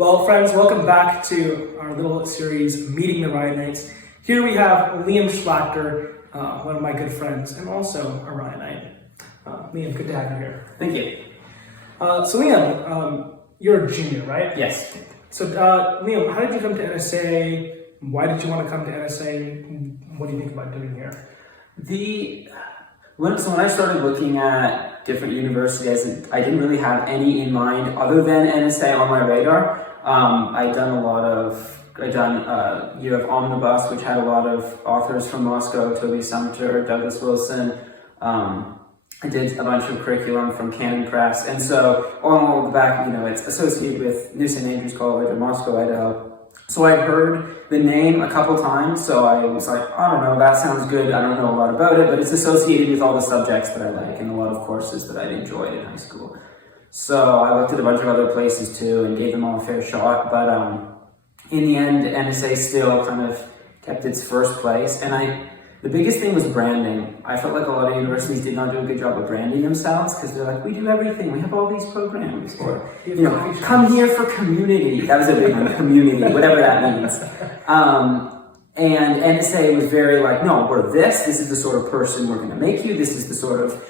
Well, friends, welcome back to our little series, Meeting the Ryanites. Here we have Lyam Schlachter, one of my good friends, and also a Ryanite. Lyam, good to have you here. Thank you. So Lyam, you're a junior, right? Yes. So Lyam, how did you come to NSA? Why did you want to come to NSA? What do you think about doing here? When I started looking at different universities, I didn't really have any in mind other than NSA on my radar. I'd done a year of Omnibus, which had a lot of authors from Moscow, Toby Sumter, Douglas Wilson. I did a bunch of curriculum from Canon Press, and so on the back, it's associated with New St. Andrews College in Moscow, Idaho. So I'd heard the name a couple times, so I was like, I don't know, that sounds good. I don't know a lot about it, but it's associated with all the subjects that I like and a lot of courses that I'd enjoyed in high school. So I looked at a bunch of other places too and gave them all a fair shot, but in the end, NSA still kind of kept its first place. And the biggest thing was branding. I felt like a lot of universities did not do a good job of branding themselves because they're like, we do everything, we have all these programs, or come here for community. That was a big one, community, whatever that means. And NSA was very like, no, we're this is the sort of person we're going to make you, this is the sort of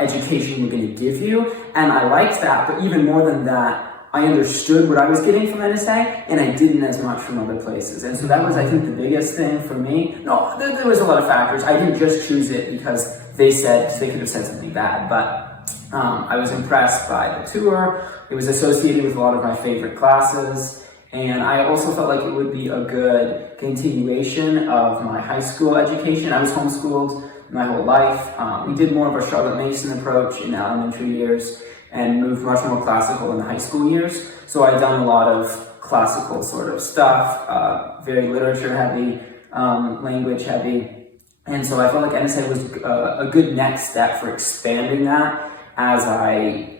education we're going to give you. And I liked that, but even more than that, I understood what I was getting from NSA, and I didn't as much from other places. And so that was, I think, the biggest thing for me. No, there was a lot of factors. I didn't just choose it because they could have said something bad, but I was impressed by the tour. It was associated with a lot of my favorite classes, and I also felt like it would be a good continuation of my high school education. I was homeschooled my whole life. We did more of a Charlotte Mason approach in the elementary years and moved much more classical in the high school years. So I'd done a lot of classical sort of stuff, very literature heavy, language heavy. And so I felt like NSA was a good next step for expanding that as I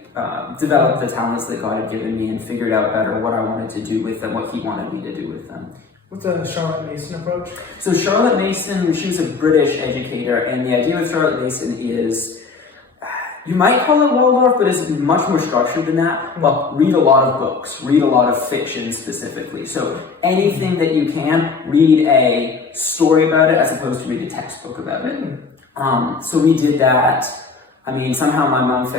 developed the talents that God had given me and figured out better what I wanted to do with them, what He wanted me to do with them. What's the Charlotte Mason approach? So Charlotte Mason, she was a British educator, and the idea with Charlotte Mason is, you might call it Waldorf, but it's much more structured than that. Well, read a lot of books, read a lot of fiction specifically. So anything that you can, read a story about it as opposed to read a textbook about it. So we did that. I mean, somehow my mom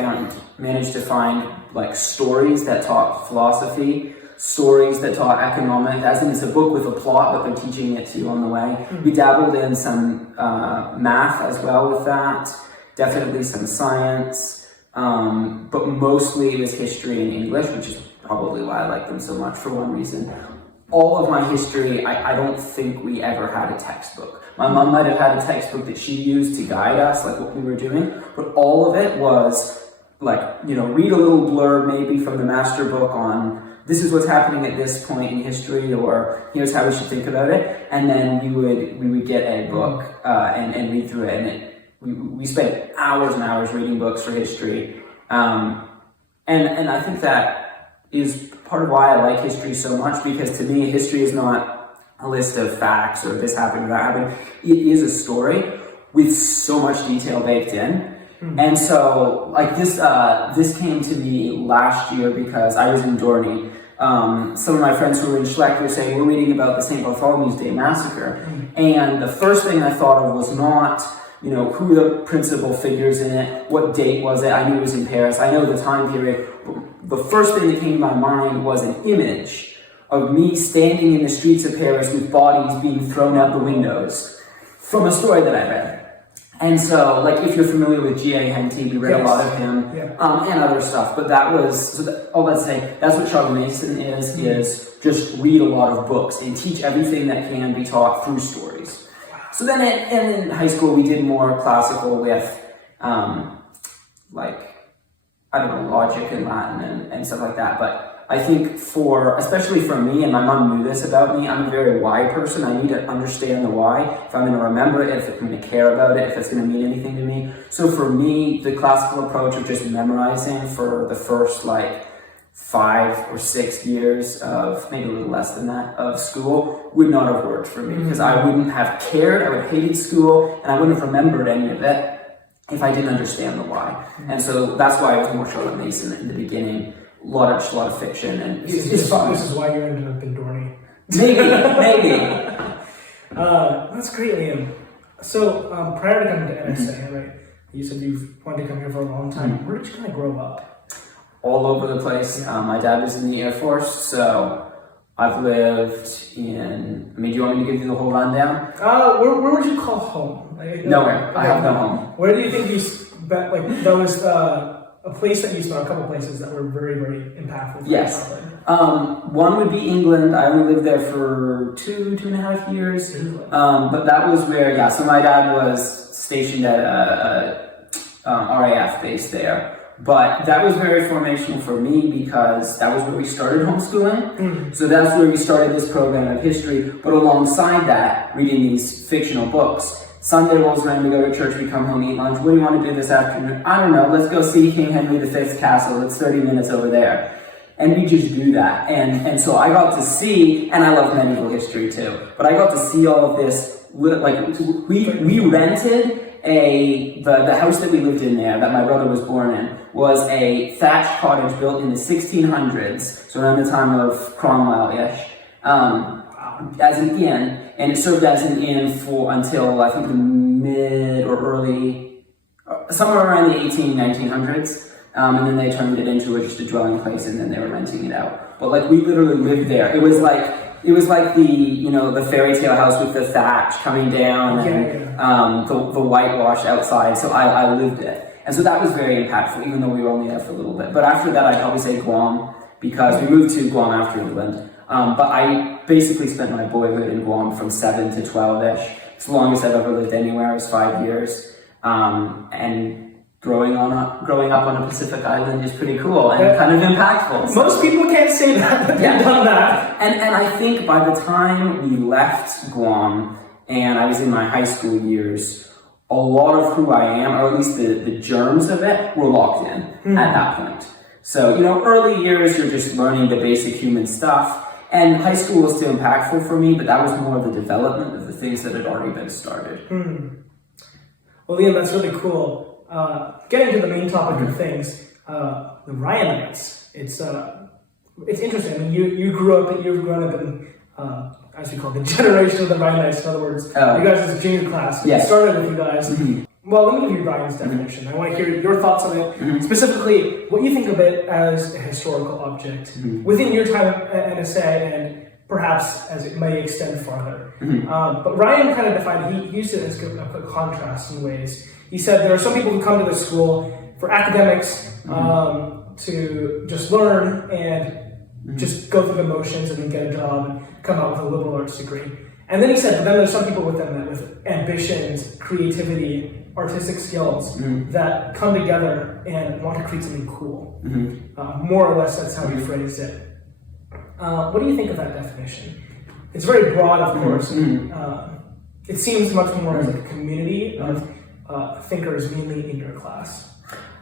managed to find like stories that taught philosophy, stories that taught economics, as in it's a book with a plot, but they're teaching it to you on the way. We dabbled in some math as well with that. Definitely some science, but mostly it was history and English, which is probably why I like them so much for one reason. All of my history, I don't think we ever had a textbook. My mom might have had a textbook that she used to guide us, like what we were doing, but all of it was like, read a little blurb maybe from the master book on this is what's happening at this point in history, or here's how we should think about it, and then we would get a book and read through it, and we spent hours and hours reading books for history, and I think that is part of why I like history so much, because to me, history is not a list of facts or this happened or that happened. It is a story with so much detail baked in. And so, like this came to me last year because I was in Dorney. Some of my friends who were in Schlecht were saying, we're reading about the St. Bartholomew's Day massacre. And the first thing I thought of was not who the principal figures in it, what date was it, I knew it was in Paris, I know the time period. The first thing that came to my mind was an image of me standing in the streets of Paris with bodies being thrown out the windows from a story that I read. And so, like, if you're familiar with G.A. Henty, we read a lot of him, and other stuff, but that's what Charlotte Mason is just read a lot of books and teach everything that can be taught through stories. So then in high school, we did more classical with, logic and Latin and stuff like that. But I think especially for me, and my mom knew this about me, I'm a very why person. I need to understand the why. If I'm going to remember it, if I'm going to care about it, if it's going to mean anything to me. So for me, the classical approach of just memorizing for the first 5 or 6 years of, maybe a little less than that, of school would not have worked for me, because I wouldn't have cared, I would have hated school, and I wouldn't have remembered any of it if I didn't understand the why. And so that's why I was more Charlotte Mason in the beginning. a lot of fiction, and it's fun. This is why you ended up in Dorney. Maybe. That's great, Liam. So prior to coming to NSA, right? You said you've wanted to come here for a long time. Where did you kind of grow up? All over the place. My dad was in the Air Force, so I've lived in. I mean, do you want me to give you the whole rundown? Where would you call home? Nowhere. I have no home. Where do you think you spent? Like there was a place that you spent, a couple places that were very, very impactful. Yes. One would be England. I only lived there for 2.5 years. But that was where, so my dad was stationed at a RAF base there. But that was very formational for me because that was where we started homeschooling. So that's where we started this program of history. But alongside that, reading these fictional books. Sunday rolls around, we go to church, we come home, eat lunch. What do you want to do this afternoon? I don't know, let's go see King Henry V's castle. It's 30 minutes over there. And we just do that. And so I got to see, and I love medieval history too, but I got to see all of this, like, we rented the house that we lived in there, that my brother was born in, was a thatched cottage built in the 1600s, so around the time of Cromwell-ish, as an inn, and it served as an inn until I think the mid or early, somewhere around the 1900s. And then they turned it into just a dwelling place, and then they were renting it out. But like we literally lived there. It was like the fairy tale house with the thatch coming down and the whitewash outside. So I lived it, and so that was very impactful, even though we were only there for a little bit. But after that, I'd probably say Guam, because we moved to Guam after England. But I basically spent my boyhood in Guam from 7 to 12-ish. It's the longest I've ever lived anywhere. It was 5 years, and growing up on a Pacific island is pretty cool and kind of impactful. So. Most people can't say that, but they've done that. And I think by the time we left Guam and I was in my high school years, a lot of who I am, or at least the germs of it, were locked in at that point. So, early years, you're just learning the basic human stuff. And high school was still impactful for me, but that was more the development of the things that had already been started. Well, Liam, that's really cool. Getting to the main topic of things, the Ryanites. It's interesting. I mean, you've grown up in, as we call it, the generation of the Ryanites. In other words, you guys as a junior class. Yes. It started with you guys. Well, let me give you Ryan's definition. I want to hear your thoughts on it. Specifically, what you think of it as a historical object within your time at NSA, and perhaps as it may extend farther. But Ryan kind of defined, he used it as a contrast in ways. He said there are some people who come to the school for academics to just learn and just go through the motions and then get a job and come out with a liberal arts degree. And then he said, but then there's some people with ambitions, creativity, artistic skills that come together and want to create something cool. More or less, that's how he phrased it. What do you think of that definition? It's very broad, of course. It seems much more like a community of thinkers, mainly in your class.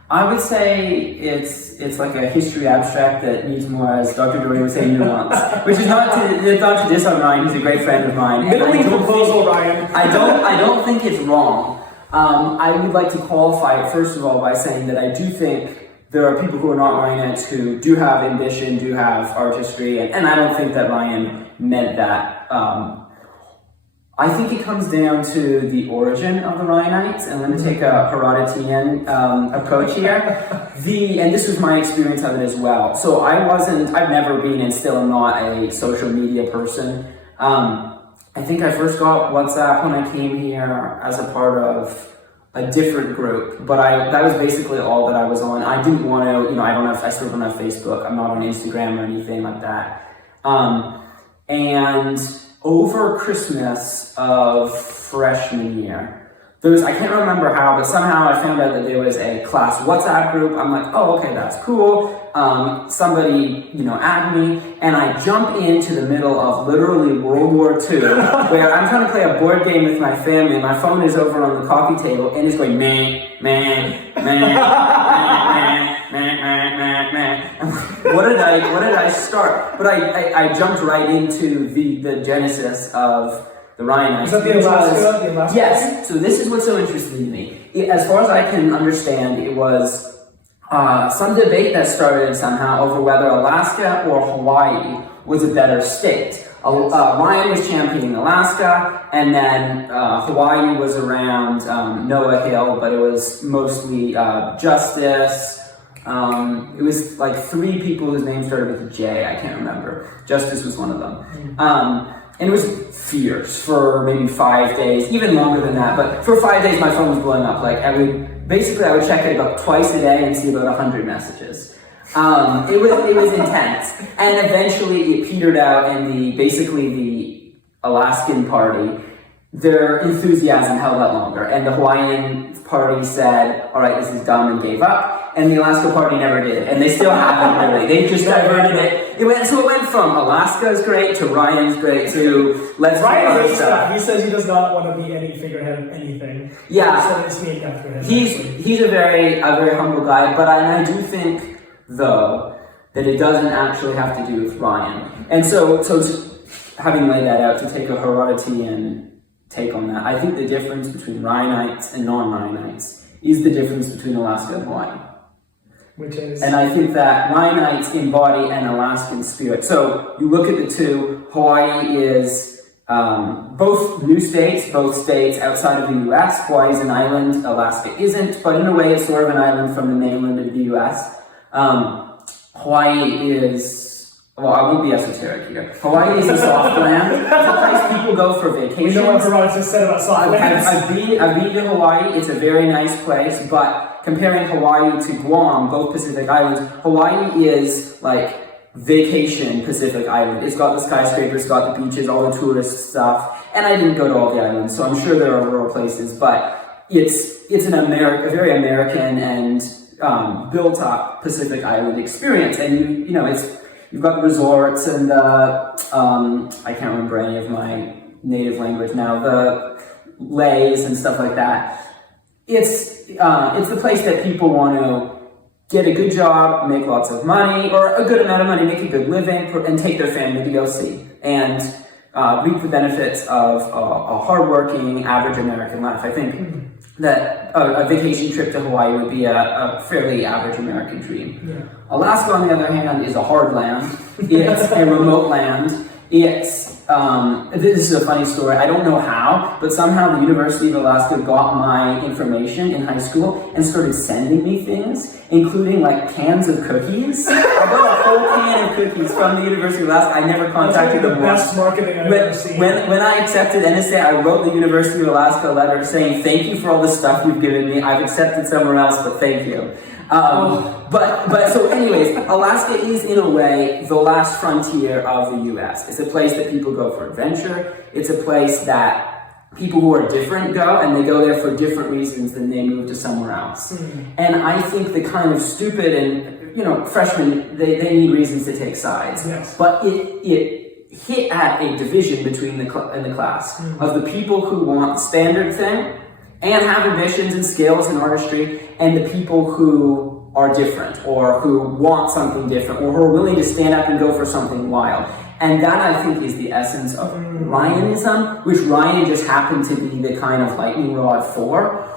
I would say it's like a history abstract that needs more, as Dr. Dory was saying, nuance. Which is not to diss on Ryan, he's a great friend of mine. Middling proposal, Ryan. I don't think it's wrong. I would like to qualify it, first of all, by saying that I do think there are people who are not Ryanites who do have ambition, do have artistry, and I don't think that Ryan meant that. I think it comes down to the origin of the Ryanites, and I'm going to take a Herodotian approach here. And this was my experience of it as well. So I've never been, and still am not, a social media person. I think I first got WhatsApp when I came here as a part of a different group, but that was basically all that I was on. I didn't want to, I still don't have Facebook. I'm not on Instagram or anything like that. And over Christmas of freshman year, I can't remember how, but somehow I found out that there was a class WhatsApp group. I'm like, oh, okay, that's cool. Somebody, add me, and I jump into the middle of literally World War II, where I'm trying to play a board game with my family, and my phone is over on the coffee table, and it's going, meh, meh, meh, meh, meh, meh, meh, meh. What did I start? But I jumped right into the genesis of the Ryanites. Is that the Alaska? Yes. So this is what's so interesting to me. As far as I can understand, it was some debate that started somehow over whether Alaska or Hawaii was a better state. Ryan was championing Alaska, and then Hawaii was around Noah Hill, but it was mostly Justice. It was like 3 people whose names started with a J, I can't remember. Justice was one of them. And it was fierce for maybe 5 days, even longer than that, but for 5 days my phone was blowing up. Like I would check it about twice a day and see about 100 messages. It was intense, and eventually it petered out, and the Alaskan party, their enthusiasm held out longer, and the Hawaiian party said, all right, this is dumb, and gave up, and the Alaska party never did, and they still haven't really. They just diverted it. It went from Alaska's great to Ryan's great to let's do other stuff. He says he does not want to be any figurehead of anything. Yeah, he's a very humble guy, but I do think, though, that it doesn't actually have to do with Ryan. And so having laid that out, to take a Herodotian take on that, I think the difference between Ryanites and non-Ryanites is the difference between Alaska and Hawaii. Which is? And I think that Ryanites embody an Alaskan spirit. So you look at the two, Hawaii is both new states, both states outside of the US. Hawaii is an island, Alaska isn't, but in a way it's sort of an island from the mainland of the US. Hawaii is, well, I won't be esoteric here. Hawaii is a soft land. It's a place people go for vacations. We know what Herodotus said about soft lands. I've been to Hawaii. It's a very nice place, but comparing Hawaii to Guam, both Pacific Islands, Hawaii is like vacation Pacific Island. It's got the skyscrapers, it's got the beaches, all the tourist stuff. And I didn't go to all the islands, so I'm sure there are rural places, but it's a very American and built up Pacific Island experience, and you've got the resorts and I can't remember any of my native language now, the lays and stuff like that. It's the place that people want to get a good job, make lots of money, or a good amount of money, make a good living, and take their family to go see, and reap the benefits of a hardworking, average American life. I think that a vacation trip to Hawaii would be a fairly average American dream. Yeah. Alaska, on the other hand, is a hard land. It's a remote land. This is a funny story. I don't know how, but somehow the University of Alaska got my information in high school and started sending me things, including like cans of cookies. I got a whole can of cookies from the University of Alaska. I never contacted them. That's the best marketing I've ever seen. When I accepted NSA, I wrote the University of Alaska a letter saying, thank you for all the stuff you've given me. I've accepted somewhere else, but thank you. But so anyways, Alaska is in a way the last frontier of the US. It's a place that people go for adventure. It's a place that people who are different go, and they go there for different reasons than they move to somewhere else. And I think the kind of stupid and, freshmen, they need reasons to take sides. Yes. But it hit at a division between in the class of the people who want standard thing and have ambitions and skills and artistry, and the people who are different, or who want something different, or who are willing to stand up and go for something wild. And that, I think, is the essence of Ryanism, which Ryan just happened to be the kind of lightning rod for.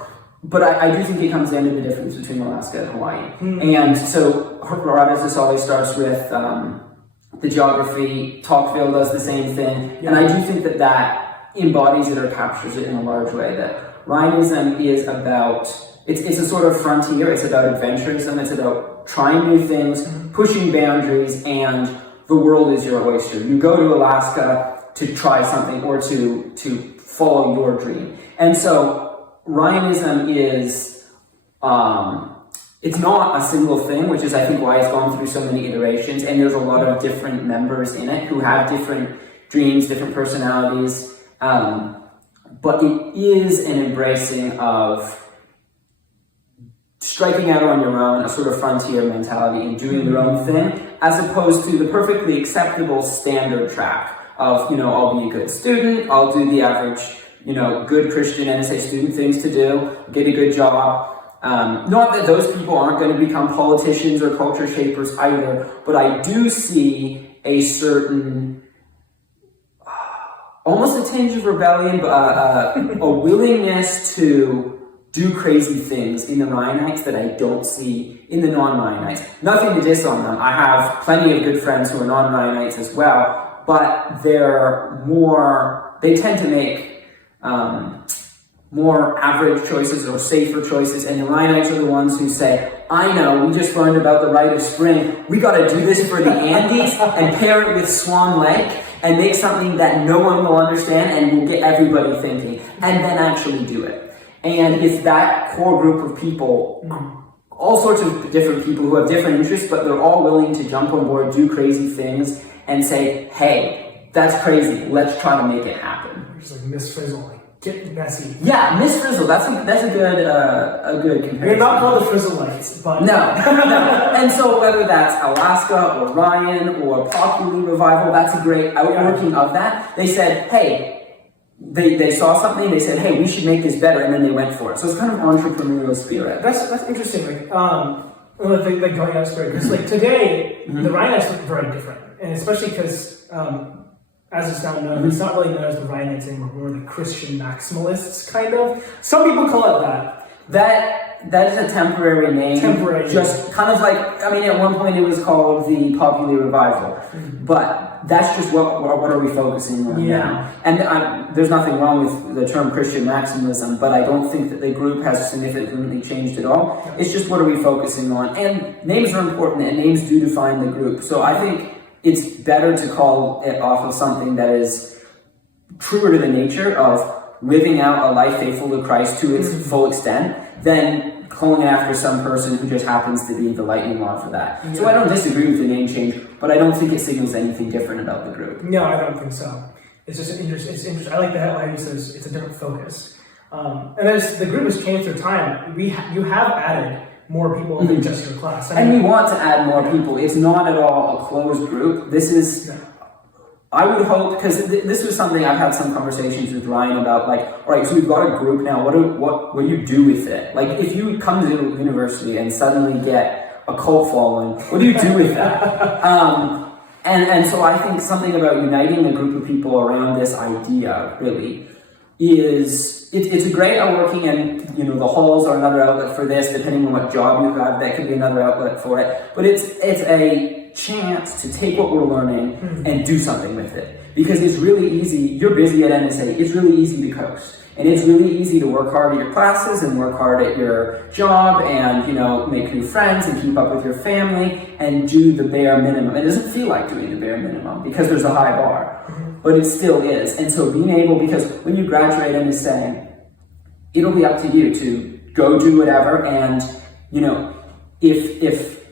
But I do think it comes down to the difference between Alaska and Hawaii. And so Herodotus always starts with the geography. Tocqueville does the same thing. Yeah. And I do think that embodies it or captures it in a large way, that Ryanism is about, it's a sort of frontier, it's about adventurism, it's about trying new things, pushing boundaries, and the world is your oyster. You go to Alaska to try something or to follow your dream. And so Ryanism is, it's not a single thing, which is I think why it's gone through so many iterations, and there's a lot of different members in it who have different dreams, different personalities, but it is an embracing of striking out on your own, a sort of frontier mentality, and doing your own thing, as opposed to the perfectly acceptable standard track of, I'll be a good student, I'll do the average, good Christian NSA student things to do, get a good job. Not that those people aren't going to become politicians or culture shapers either, but I do see a certain, almost a tinge of rebellion, but a willingness to do crazy things in the Ryanites that I don't see in the non-Ryanites. Nothing to diss on them. I have plenty of good friends who are non-Ryanites as well, but they tend to make more average choices or safer choices, and the Ryanites are the ones who say, I know, we just learned about the rite of spring. We got to do this for the Andes and pair it with Swan Lake and make something that no one will understand and will get everybody thinking, and then actually do it. And it's that core group of people, all sorts of different people who have different interests, but they're all willing to jump on board, do crazy things, and say, hey, that's crazy, let's try to make it happen. Just like Miss Frizzle. Get messy. Yeah, Miss Frizzle. That's a good comparison. They're not called the Frizzleites, but no. And so whether that's Alaska or Ryan or Populi Revival, that's a great outworking of that. They said, hey, they saw something. They said, hey, we should make this better, and then they went for it. So it's kind of entrepreneurial spirit. That's interesting. Like going out spirit, because like today the Ryanites look very different, and especially because. As it's now known, it's not really known as the Ryanites anymore. We're the Christian maximalists, kind of. Some people call it that. That is a temporary name. Just kind of like, I mean, at one point it was called the Populi Revival. But that's just what are we focusing on now. And there's nothing wrong with the term Christian maximalism, but I don't think that the group has significantly changed at all. It's just what are we focusing on. And names are important, and names do define the group. So I think it's better to call it off of something that is truer to the nature of living out a life faithful to Christ to its full extent than calling it after some person who just happens to be the lightning rod for that. Yeah. So I don't disagree with the name change, but I don't think it signals anything different about the group. No, I don't think so. It's just interesting. I like the headline. It says it's a different focus. And as the group has changed through time, you have added more people than just your class. And we want to add more people. It's not at all a closed group. This is, I would hope, because this was something I've had some conversations with Ryan about, like, all right, so we've got a group now, what do you do with it? Like, if you come to university and suddenly get a cult following, what do you do with that? And so I think something about uniting a group of people around this idea, really, is it's a great outworking, and the halls are another outlet for this. Depending on what job you have, that could be another outlet for it. But it's a chance to take what we're learning and do something with it, because it's really easy. You're busy at NSA. It's really easy to coast, and it's really easy to work hard at your classes and work hard at your job, and make new friends and keep up with your family and do the bare minimum. It doesn't feel like doing the bare minimum because there's a high bar. But it still is. And so being able, because when you graduate NSA, it'll be up to you to go do whatever. And, if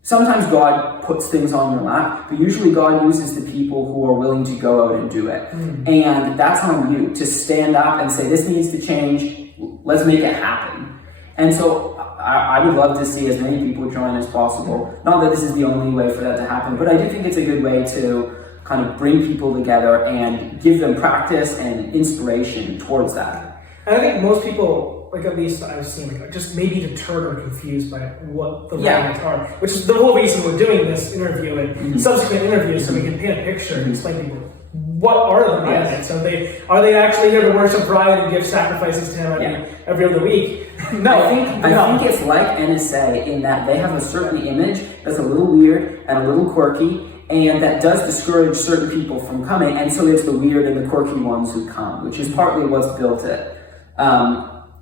sometimes God puts things on your lap, but usually God uses the people who are willing to go out and do it. And that's on you to stand up and say, this needs to change. Let's make it happen. And so I would love to see as many people join as possible. Not that this is the only way for that to happen, but I do think it's a good way to kind of bring people together and give them practice and inspiration towards that. And I think most people, like at least I've seen, like, just maybe deterred or confused by what the Ryanites are, which is the whole reason we're doing this interview and subsequent interviews, so we can paint a picture and explain to people what are the Ryanites. Are they actually here to worship Ryan and give sacrifices to him every other week? No, I think it's like NSA in that they have a certain image that's a little weird and a little quirky, and that does discourage certain people from coming, and so it's the weird and the quirky ones who come, which is partly what's built it.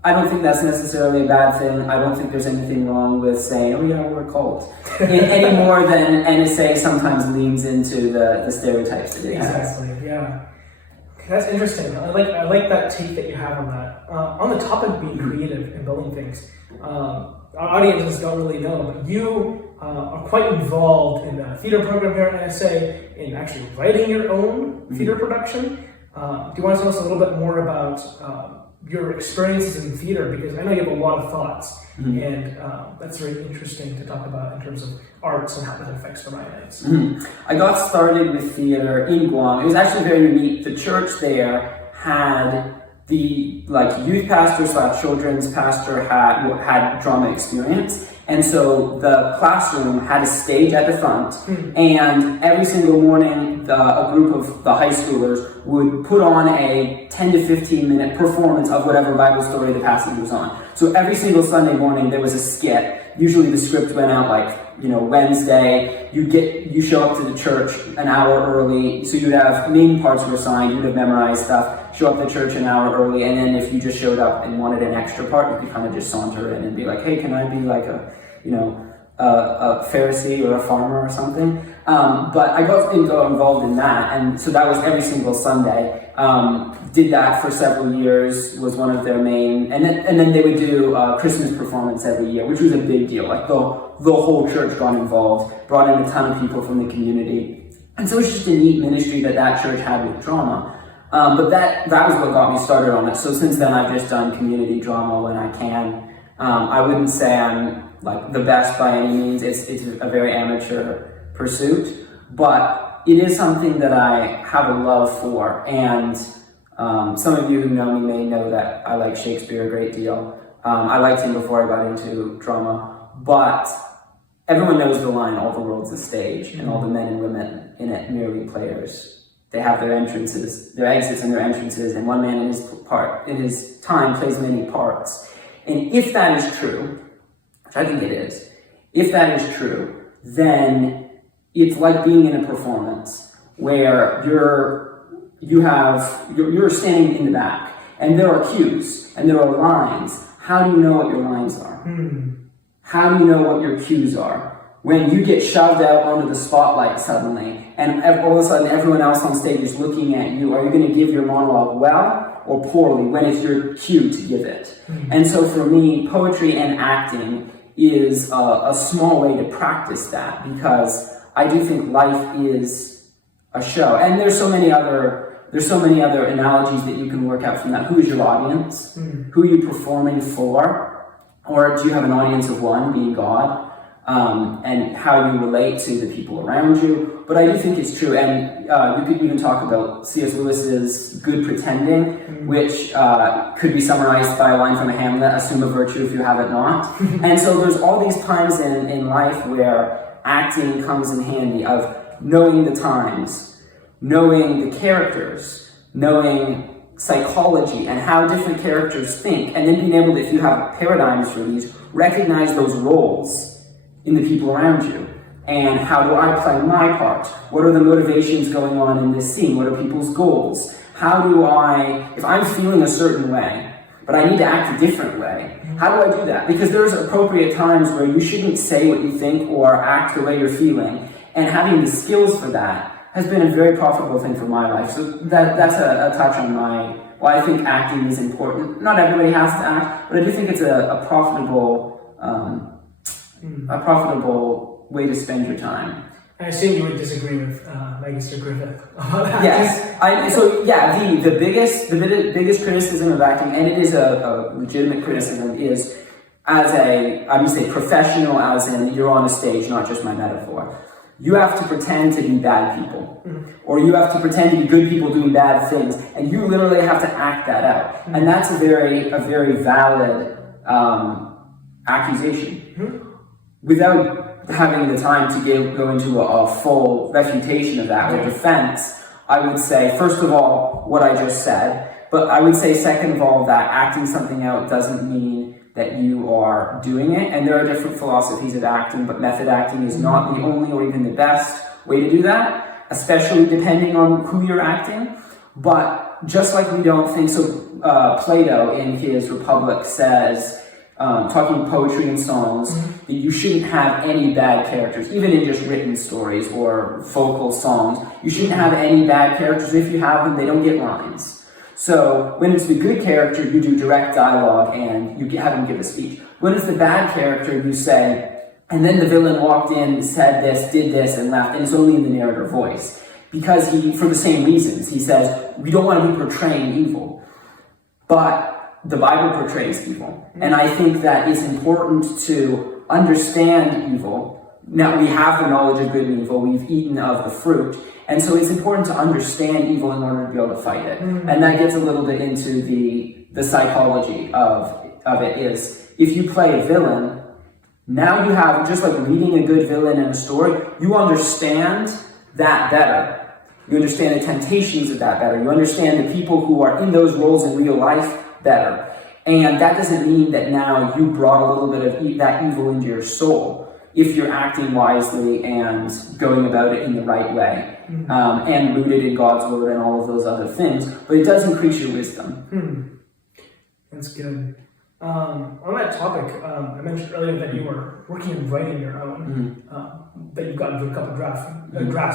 I don't think that's necessarily a bad thing. I don't think there's anything wrong with saying, oh yeah, we're a cult, any more than NSA sometimes leans into the stereotypes that it has. Exactly, yeah. Okay, that's interesting. I like that take that you have on that. On the topic of being creative and building things, our audiences don't really know, but you are quite involved in the theater program here at NSA, in actually writing your own theater production. Do you want to tell us a little bit more about your experiences in theater? Because I know you have a lot of thoughts, and that's very interesting to talk about in terms of arts and how that affects the Ryanites. I got started with theater in Guam. It was actually very unique. The church there had the youth pastor / children's pastor had drama experience, And so the classroom had a stage at the front, and every single morning a group of the high schoolers would put on a 10 to 15 minute performance of whatever Bible story the passage was on. So every single Sunday morning there was a skit. Usually the script went out like, Wednesday. You show up to the church an hour early, so you'd have main parts were assigned, you'd have memorized stuff, show up to church an hour early, and then if you just showed up and wanted an extra part, you could kind of just saunter in and be like, hey, can I be like a Pharisee or a farmer or something? But I got involved in that, and so that was every single Sunday. Did that for several years, was one of their main, and then they would do Christmas performance every year, which was a big deal. Like the whole church got involved, brought in a ton of people from the community, and so it's just a neat ministry that church had with drama. But that was what got me started on it. So since then, I've just done community drama when I can. I wouldn't say I'm like the best by any means. It's a very amateur pursuit, but it is something that I have a love for. And some of you who know me may know that I like Shakespeare a great deal. I liked him before I got into drama, but everyone knows the line, all the world's a stage, and all the men and women in it merely players. They have their entrances, their exits and their entrances, and one man in his time plays many parts. And if that is true, which I think it is, if that is true, then it's like being in a performance where you're standing in the back, and there are cues and there are lines. How do you know what your lines are? How do you know what your cues are? When you get shoved out onto the spotlight suddenly, and all of a sudden everyone else on stage is looking at you, are you going to give your monologue well or poorly when it's your cue to give it? And so for me, poetry and acting is a small way to practice that, because I do think life is a show. And there's so many other analogies that you can work out from that. Who is your audience? Who are you performing for? Or do you have an audience of one, being God? And how you relate to the people around you. But I do think it's true, and you could even talk about C.S. Lewis's good pretending, which could be summarized by a line from Hamlet, assume a virtue if you have it not. And so there's all these times in life where acting comes in handy, of knowing the times, knowing the characters, knowing psychology and how different characters think, and then being able to, if you have paradigms for these, recognize those roles in the people around you. And how do I play my part? What are the motivations going on in this scene? What are people's goals? How do I, if I'm feeling a certain way, but I need to act a different way, how do I do that? Because there's appropriate times where you shouldn't say what you think or act the way you're feeling. And having the skills for that has been a very profitable thing for my life. So that's a touch on I think acting is important. Not everybody has to act, but I do think it's a profitable way to spend your time. I assume you would disagree with Magister Griffith about that. Yes. The biggest criticism of acting, and it is a legitimate criticism, is as I would say professional, as in you're on a stage, not just my metaphor. You have to pretend to be bad people, or you have to pretend to be good people doing bad things, and you literally have to act that out. And that's a very valid accusation. Without having the time to go into a full refutation of that or defense, I would say, first of all, what I just said, but I would say, second of all, that acting something out doesn't mean that you are doing it. And there are different philosophies of acting, but method acting is not the only or even the best way to do that, especially depending on who you're acting. But just like we don't think, Plato in his Republic says, talking poetry and songs, that you shouldn't have any bad characters, even in just written stories or vocal songs. You shouldn't have any bad characters. If you have them, they don't get lines. So when it's the good character, you do direct dialogue and you have him give a speech. When it's the bad character, you say, and then the villain walked in, said this, did this, and left, and it's only in the narrator voice. Because for the same reasons, he says, we don't want to be portraying evil. But the Bible portrays evil. And I think that it's important to understand evil. Now, we have the knowledge of good and evil. We've eaten of the fruit. And so it's important to understand evil in order to be able to fight it. And that gets a little bit into the psychology of it is, if you play a villain, Now you have, just like reading a good villain in a story, you understand that better. You understand the temptations of that better. You understand the people who are in those roles in real life better. And that doesn't mean that now you brought a little bit of that evil into your soul if you're acting wisely and going about it in the right way, and rooted in God's word and all of those other things. But it does increase your wisdom. That's good. On that topic, I mentioned earlier that you were working and writing your own, that you've gotten through a couple drafts.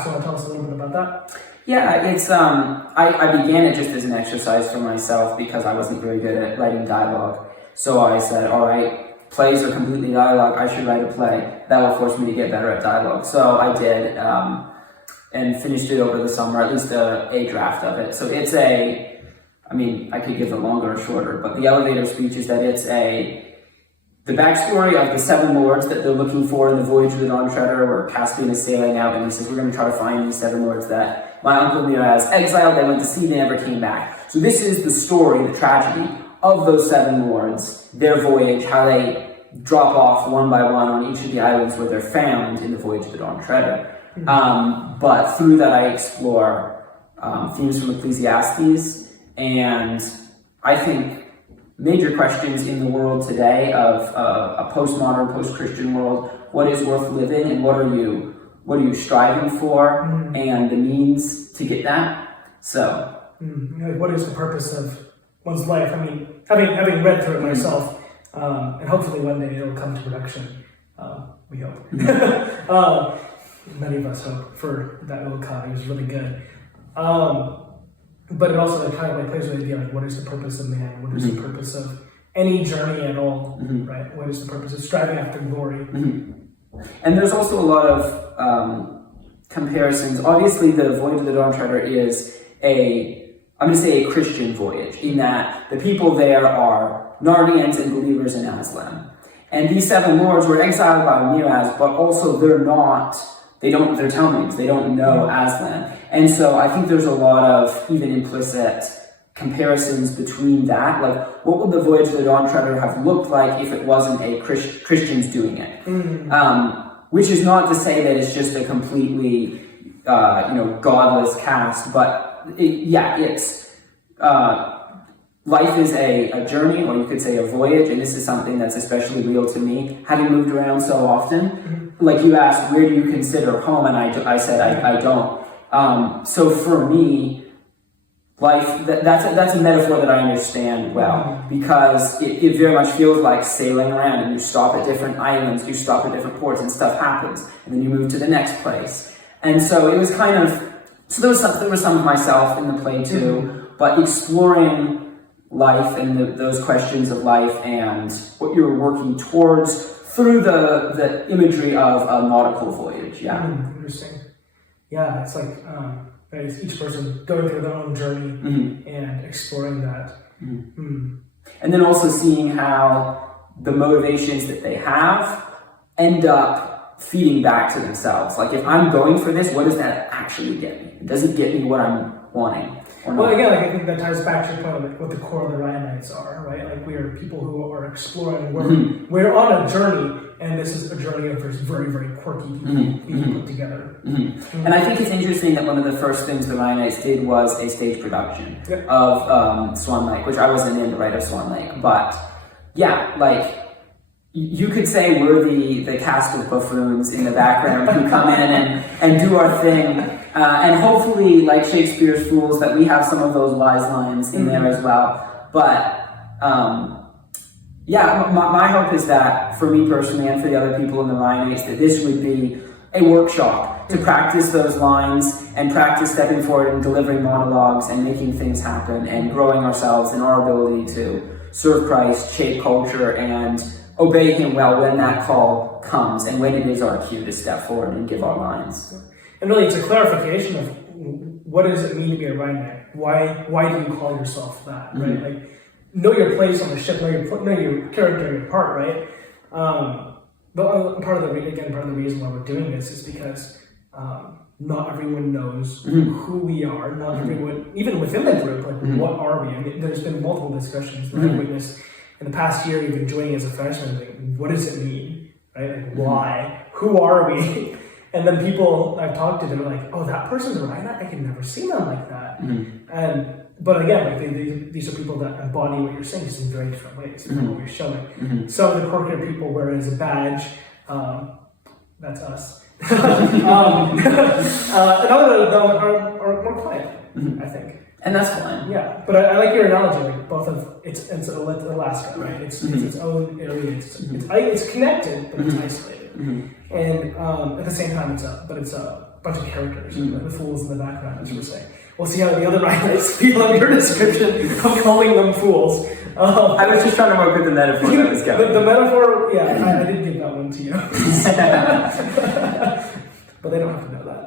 So want to tell us a little bit about that? Yeah, it's I began it just as an exercise for myself because I wasn't very good at writing dialogue. So I said, all right, plays are completely dialogue, I should write a play. That will force me to get better at dialogue. So I did, and finished it over the summer, at least a draft of it. So it's I could give it longer or shorter, but the elevator speech is that it's the backstory of the 7 lords that they're looking for in the voyage of the Dawn Treader, where Caspian is sailing out, and he says, we're going to try to find these 7 lords that my uncle Miraz exiled, they went to sea, they never came back. So this is the story, the tragedy of those 7 lords, their voyage, how they drop off one by one on each of the islands where they're found in the voyage of the Dawn Treader. But through that I explore themes from Ecclesiastes, and I think major questions in the world today of a postmodern, post-Christian world. What is worth living, and what are you striving for, and the means to get that? So, what is the purpose of one's life? I mean, having read through it myself, and hopefully one day it'll come to production. We hope. Many of us hope for that little copy. It was really good. But it also kind of plays with the idea, what is the purpose of man? What is the purpose of any journey at all, right? What is the purpose of striving after glory? And there's also a lot of comparisons. Obviously, the Voyage of the Dawn Treader is a Christian voyage, in that the people there are Narnians and believers in Aslan. And these 7 lords were exiled by Miraz, but also they're Talmuds, they don't know Aslan. And so I think there's a lot of even implicit comparisons between that. Like, what would the Voyage of the Dawn Treader have looked like if it wasn't a Christians doing it? Which is not to say that it's just a completely, godless cast, but life is a journey, or you could say a voyage, and this is something that's especially real to me, having moved around so often. Like you asked, where do you consider home? And I said, I don't. So for me, life, that's a metaphor that I understand well, because it very much feels like sailing around, and you stop at different islands, you stop at different ports, and stuff happens, and then you move to the next place. And so it was kind of, so there was some of myself in the play too, but exploring life and those questions of life and what you're working towards through the imagery of a nautical voyage. Interesting. Yeah, it's like it's each person going through their own journey and exploring that. And then also seeing how the motivations that they have end up feeding back to themselves. Like, if I'm going for this, what does that actually get me? Does it get me what I'm wanting? Well, again, I think that ties back to your point of what the core of the Ryanites are, right? Like, we are people who are exploring. We're on a journey, and this is a journey of very, very quirky people being put together. And I think it's interesting that one of the first things the Ryanites did was a stage production of Swan Lake, which I wasn't in, right, of Swan Lake. But yeah, like, you could say we're the cast of buffoons in the background who come in and do our thing. And hopefully, like Shakespeare's Fools, that we have some of those wise lines in there as well. But my hope is that, for me personally and for the other people in the Ryanites, that this would be a workshop to practice those lines and practice stepping forward and delivering monologues and making things happen and growing ourselves in our ability to serve Christ, shape culture, and obey Him well when that call comes and when it is our cue to step forward and give our lines. And really, it's a clarification of what does it mean to be a Rhineite? Why do you call yourself that? Right? Like, know your place on the ship, know your character, your part, right? But part of the reason why we're doing this is because not everyone knows who we are. Not everyone, even within the group, like what are we? I mean, there's been multiple discussions that I've witnessed in the past year, even joining as a freshman. Like, what does it mean? right? Like, why? Who are we? And then people I've talked to, they're like, oh, that person's a Ryanite? I can never see them like that. But again, like these are people that embody what you're saying just in very different ways from what you're showing. Some of the quirkier people wear it as a badge. That's us. And other of them are more quiet, I think. And that's fine. Yeah, but I like your analogy. Like both of it's Alaska, right? It's its own area. It's connected, but it's isolated. And at the same time, it's a bunch of characters, the fools in the background, as you were saying. We'll see how the other Ryanites feel on your description of calling them fools. I was just trying to work with the metaphor that was going. The metaphor, yeah, I did give that one to you. But they don't have to know that.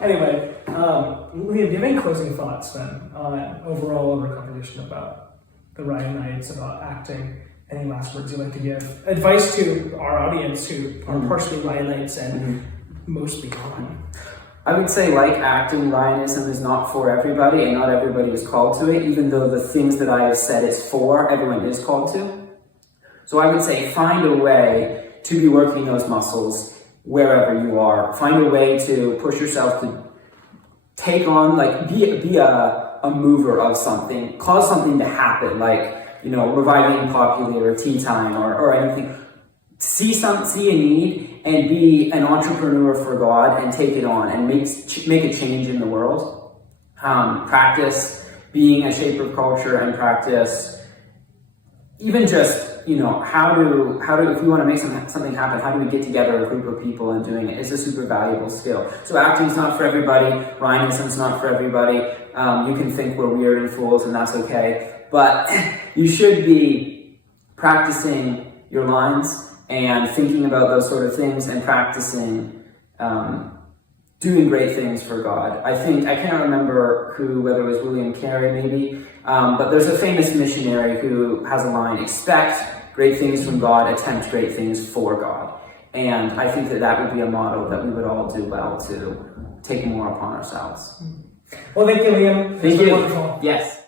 Anyway, Liam, do you have any closing thoughts then on overall of our conversation about the Ryanites, about acting? Any last words you'd like to give? Advice to our audience who are partially Ryanites and mostly non. I would say, like acting, Ryanism is not for everybody, and not everybody is called to it, even though the things that I have said is for, everyone is called to. So I would say find a way to be working those muscles wherever you are. Find a way to push yourself to take on, like, be a mover of something, cause something to happen, like, you know, reviving Populi or tea time or anything. See a need and be an entrepreneur for God and take it on and make a change in the world. Practice being a shaper of culture and practice even just, you know, how to if you want to make something happen, how do we get together a group of people and doing it? It's a super valuable skill. So acting is not for everybody. Ryanism is not for everybody. You can think we're weird and fools, and that's okay. But you should be practicing your lines and thinking about those sort of things and practicing doing great things for God. I can't remember whether it was William Carey maybe, but there's a famous missionary who has a line, expect great things from God, attempt great things for God. And I think that would be a motto that we would all do well to take more upon ourselves. Well, thank you, Liam. Thank you. Wonderful. Yes.